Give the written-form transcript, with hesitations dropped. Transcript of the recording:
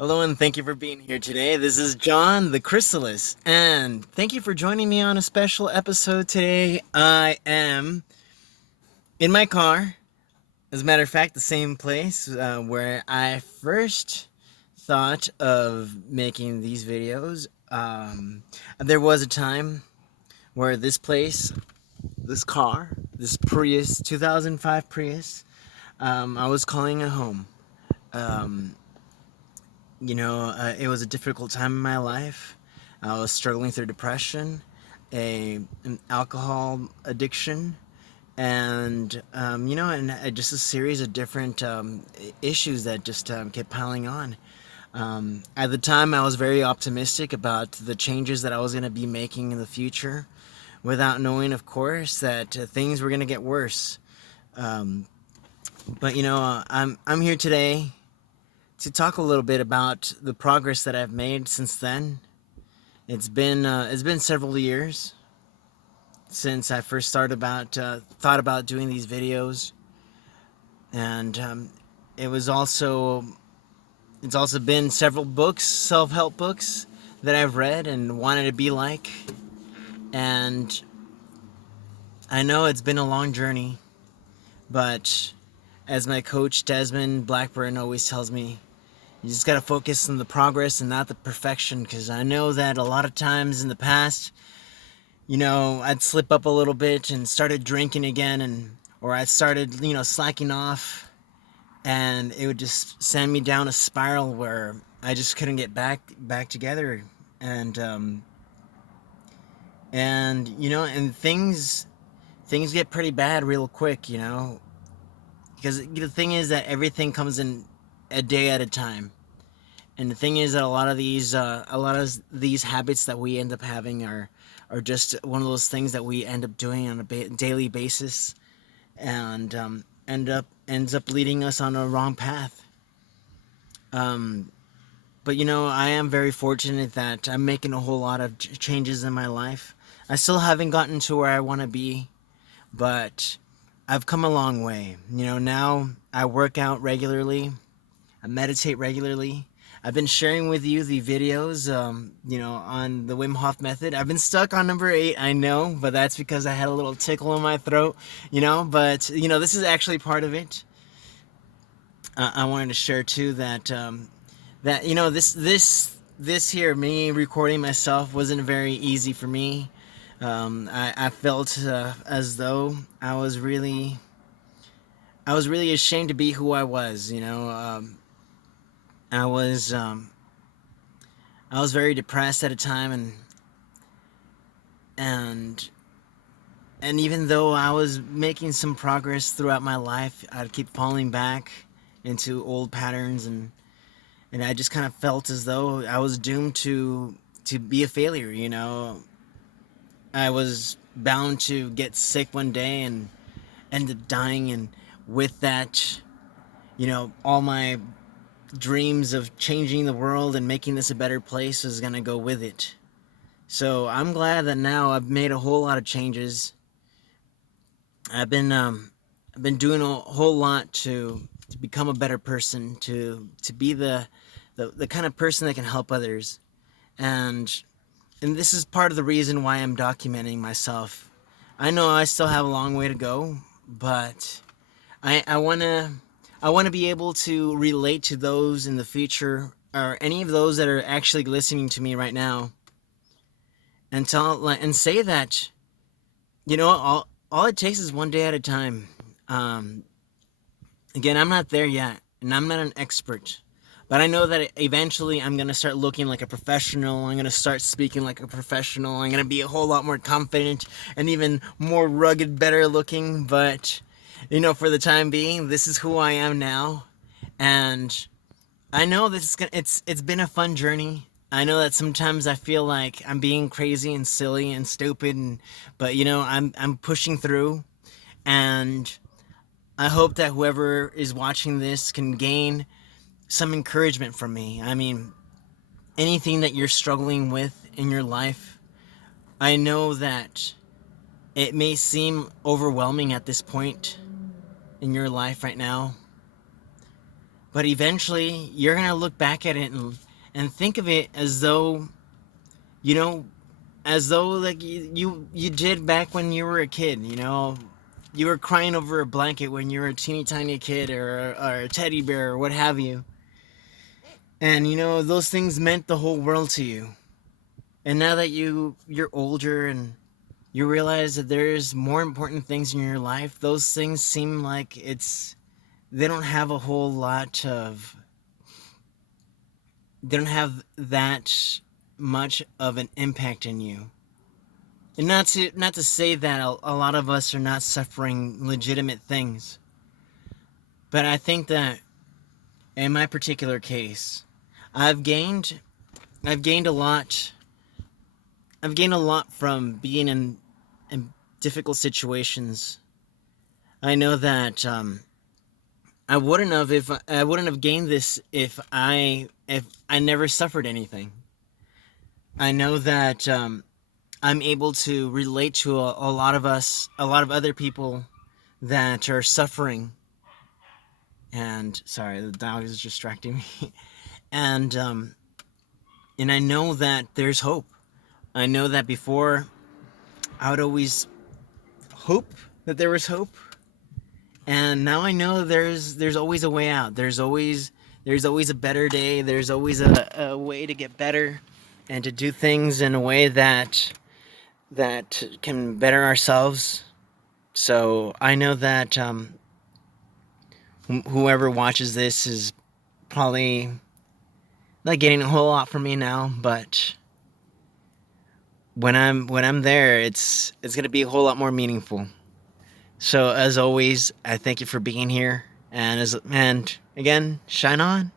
Hello and thank you for being here today. This is John, the Chrysalis, and thank you for joining me on a special episode today. I am in my car, as a matter of fact, the same place where I first thought of making these videos. There was a time where this place, this car, this Prius, 2005 Prius, I was calling it home. Um, it was a difficult time in my life. I was struggling through depression, an alcohol addiction, and just a series of different issues that just kept piling on. At the time, I was very optimistic about the changes that I was going to be making in the future, without knowing, of course, that things were going to get worse. Um, I'm here today to talk a little bit about the progress that I've made since then. It's been several years since I first thought about doing these videos, and it was also it's also been several books, self-help books, that I've read and wanted to be like. And I know it's been a long journey, but as my coach Desmond Blackburn always tells me, you just gotta focus on the progress and not the perfection, because I know that a lot of times in the past, I'd slip up a little bit and started drinking again, or I started, slacking off, and it would just send me down a spiral where I just couldn't get back together, and and things get pretty bad real quick, because the thing is that everything comes in a day at a time. And the thing is that a lot of these habits that we end up having are just one of those things that we end up doing on a daily basis, and ends up leading us on a wrong path. Um, but I am very fortunate that I'm making a whole lot of changes in my life. I still haven't gotten to where I want to be, but I've come a long way. Now I work out regularly. I meditate regularly. I've been sharing with you the videos, on the Wim Hof method. I've been stuck on number 8, I know, but that's because I had a little tickle in my throat, But this is actually part of it. I wanted to share too that this here, me recording myself, wasn't very easy for me. I felt as though I was really ashamed to be who I was. I was um, I was very depressed at a time, and and even though I was making some progress throughout my life, I'd keep falling back into old patterns, and I just kind of felt as though I was doomed to be a failure. I was bound to get sick one day and end up dying, and with that, all my dreams of changing the world and making this a better place is gonna go with it. So I'm glad that now I've made a whole lot of changes. I've been um, I've been doing a whole lot to become a better person, to be the kind of person that can help others, and and this is part of the reason why I'm documenting myself. I know I still have a long way to go, but I wanna be able to relate to those in the future, or any of those that are actually listening to me right now, and say that all it takes is one day at a time. Um, Again, I'm not there yet, and I'm not an expert, but I know that eventually I'm gonna start looking like a professional. I'm gonna start speaking like a professional. I'm gonna be a whole lot more confident and even more rugged, better looking. But for the time being, this is who I am now, and I know that it's been a fun journey. I know that sometimes I feel like I'm being crazy and silly and stupid, but I'm pushing through, and I hope that whoever is watching this can gain some encouragement from me. I mean, anything that you're struggling with in your life, I know that it may seem overwhelming at this point in your life right now, But eventually, you're gonna look back at it and think of it as though, you know, as though like you did back when you were a kid. You know, you were crying over a blanket when you were a teeny tiny kid, or a teddy bear, or what have you. And you know, those things meant the whole world to you. And now that you're older and you realize that there's more important things in your life, those things seem like they don't have a whole lot of they don't have that much of an impact in you. And not to say that a lot of us are not suffering legitimate things, but I think that in my particular case, I've gained I've gained a lot. I've gained a lot from being in difficult situations. I know that I wouldn't have gained this if I never suffered anything. I know that I'm able to relate to a lot of a lot of other people that are suffering. And sorry, the dog is distracting me. And and I know that there's hope. I know that before I would always hope that there was hope, and now I know there's always a way out. There's always a better day. There's always a way to get better and to do things in a way that can better ourselves. So I know that whoever watches this is probably not getting a whole lot from me now, but when I'm there, it's gonna be a whole lot more meaningful. So as always, I thank you for being here, and again, shine on.